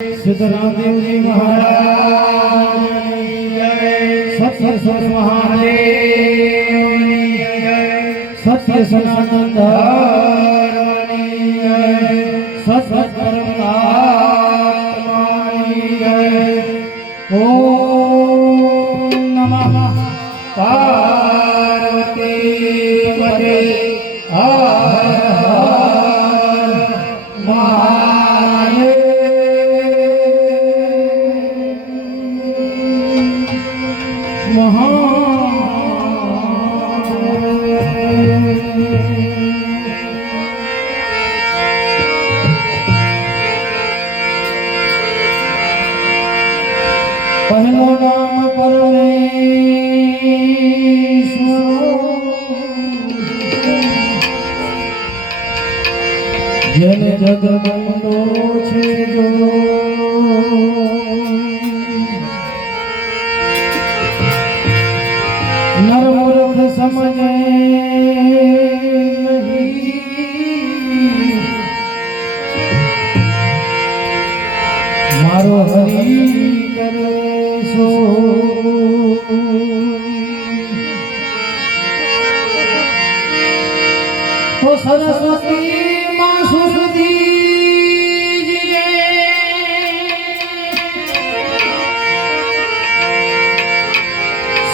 सिद्धरामदेव जी महाराज की जय। सत्य स्वर महादेव की जय। सत्य सनातन धर्म की जय। सत्य परमात्मा की जय। ओम नमः पार्वती पते हर हर महादेव। पहलो नाम परमेश्वर जन जग बंदो छे जो नर मूर्ख समझे नहीं मारो हरि करे सो। तो सरस्वती माँ सुरती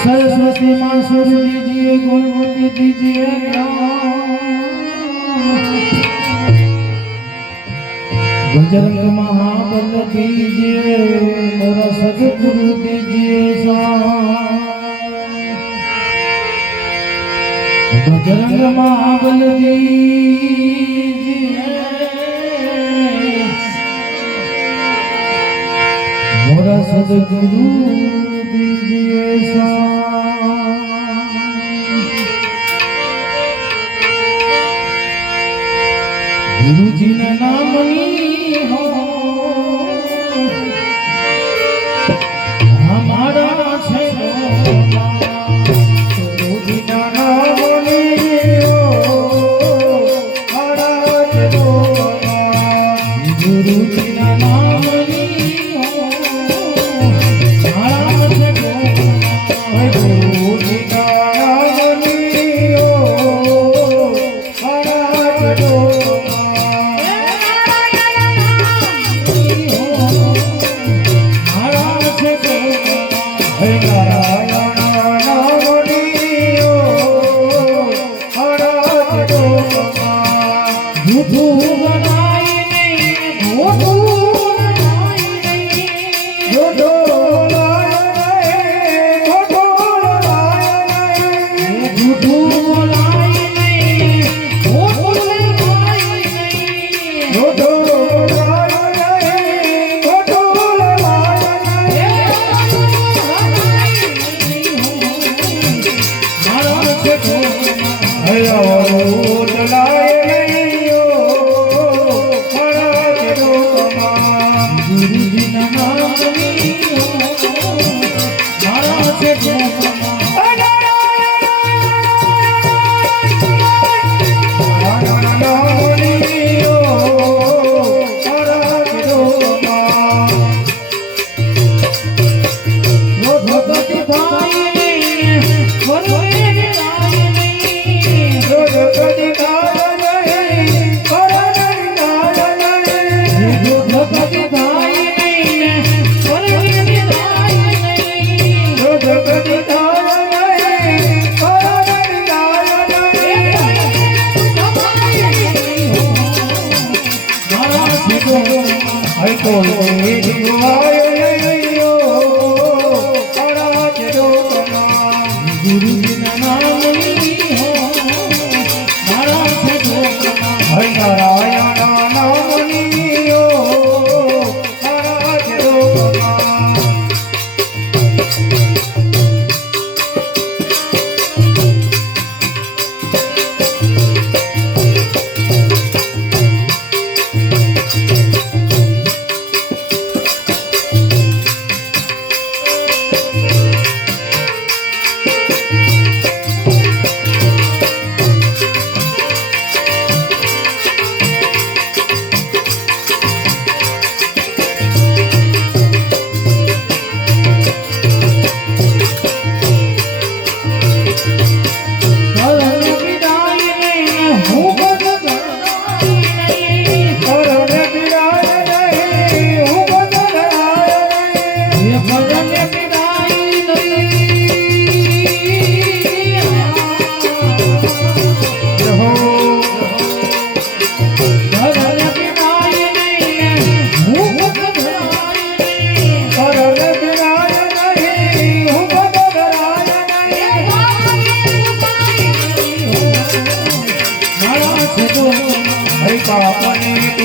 सरस्वती माँ सुर दीजिए गुणवती दीजिए बजरंग महाबल दीजिए मोरा सदगुरु दीजिए बजरंग महाबल दीजिए मोरा सदगुरु दीजिए गुरु जी ने नामनी हो हमारा छे गुरु जी ना नामनी हो हमारा छे गुरु जी ना नामनी हो हमारा छे गुरु जी ना नामनी हो हमारा छे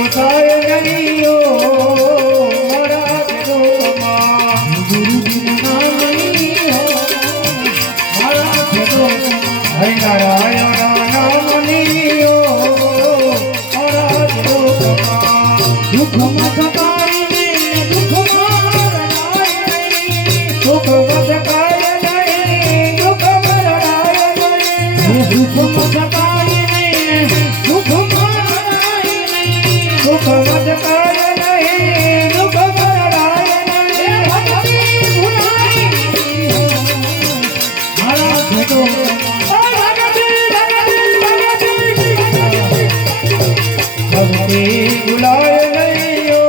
પોસાય નહીં ઓ મારા ખેડૂતમાં ગુરુજીના નામ નહીં હો મારા ખેડૂતમાં હે નારાયણ નામ નહીં હો મારા ખેડૂતમાં દુઃખમાં સતાવીને દુઃખમાં રડાય નહીં દુઃખમાં સતાય નહીં દુઃખમાં રડાય નહીં દુઃખમાં સતાવીને દુઃખમાં રડાય નહીં દુઃખમાં સતાય નહીં દુઃખમાં રડાય નહીં ભક્તિ ભૂલાય નહીં મારા ખેડૂતમાં ભક્તિ ભૂલાય નહીં ઓ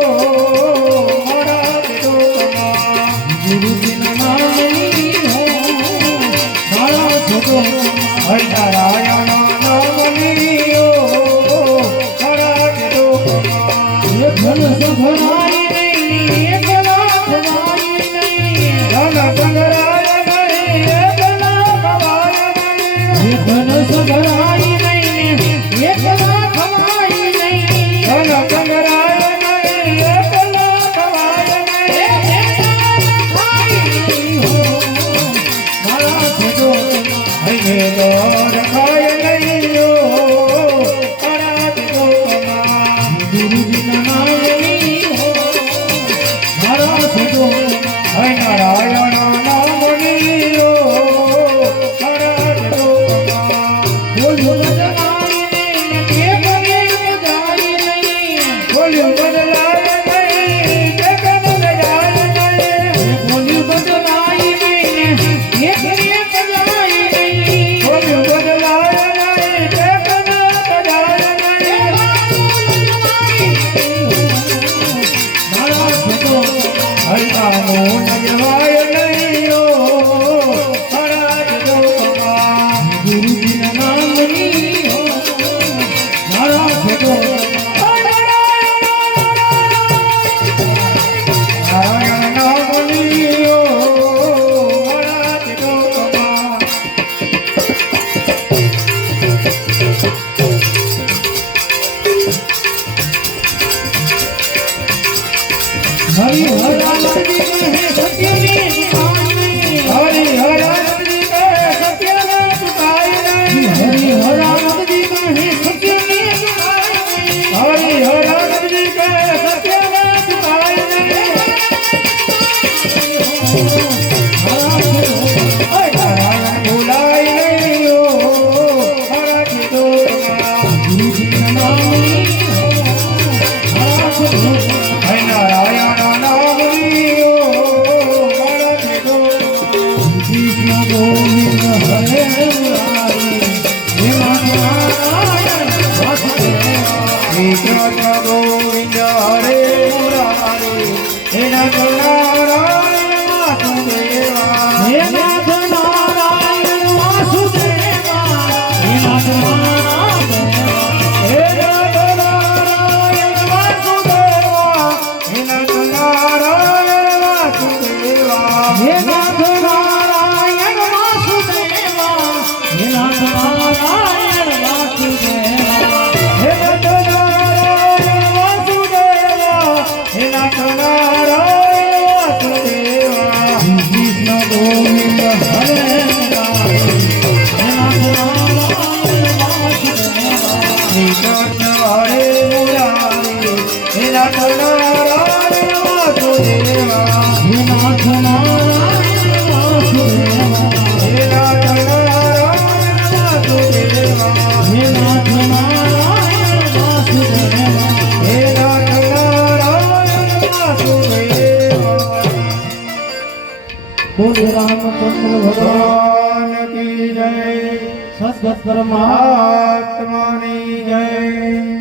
મારા ખેડૂતમાં ગુરુજીના નામ નહીં હો મારા ખેડૂતમાં હે નારાયણ નામ નહીં હો મારા ખેડૂતમાં એ ધન સંભળાય નહીં એકલા ખવાય નહીં ધન સંભળાય નહીં એકલા ખવાય નહીં એ ધન સંભળાય નહીં એકલા ખવાય નહીં ધન સંભળાય નહીં એકલા ખવાય નહીં ખાય નહીં હો મારા ખેડૂતમાં હે મેલોર ખાય નહીં હો મારા ખેડૂતમાં ગુરુજીના નામ નહીં હો મારા ખેડૂતમાં હે નારાયણ નામ નહીં હો મારા ખેડૂતમાં બોલ્યું બદલાય નહીં કે બને જાય નહીં બોલ્યું બદલાય નહીં કે બને જાય નહીં બોલ્યું બદલાય નહીં કે બને જાય નહીં બોલ્યું બદલાય નહીં કે બને જાય નહીં મારા ખેડૂતમાં હે નામો નજવાય નહીં હો મારા ખેડૂતમાં ગુરુજીના નામ નહીં હો મારા ખેડૂતમાં નારાયણ નામ નહીં હો મારા ખેડૂતમાં હરિ હરાનંદજી કહે સત્યની દુકાન નહીં હરિ હરાનંદજી કહે સત્યને ચુકાય નહીં હરિ હરાનંદજી કહે સત્યની દુકાન નહીં હરિ હરાનંદજી કહે સત્યને ચુકાય નહીં નારાયણ ભૂલાય નહીં હો મારા ખેડૂતમાં ગુરુજીના નામ નહીં હો મારા ખેડૂતમાં હે નારાયણ નામ નહીં હો મારા ખેડૂતમાં કૃષ્ણ ગોવિંદ હરે મુરારી હે નારાયણ વાસુદેવા કૃષ્ણ ગોવિંદ હરે મુરારી હે નારાયણ વાસુદેવા હે નાથ નારાયણ વાસુદેવા હે નાથ નારાયણ હે નાથ નારાયણ વાસુદેવા હે નાથ નારાયણ વાસુદેવા હે નાથ નારાયણ વાસુદેવા હે નાથ નારાયણ વાસુદેવા હે નાથ નારાયણ વાસુદેવા હે નાથ નારાયણ વાસુદેવા કૃષ્ણ ગોવિંદ હરે મુરારી હે નાથ નારાયણ વાસુદેવા કૃષ્ણ હરે મુરારી હે નાથ નારાયણ વાસુદેવા હે નાથ નારાયણ વાસુદેવા હે નાથ નારાયણ વાસુદેવા હે નાથ નારાયણ વાસુદેવા હે નાથ નારાયણ વાસુદેવા બોલ રામચંદ્ર ભગવાન की जय सद्गत परमात्मा की जय।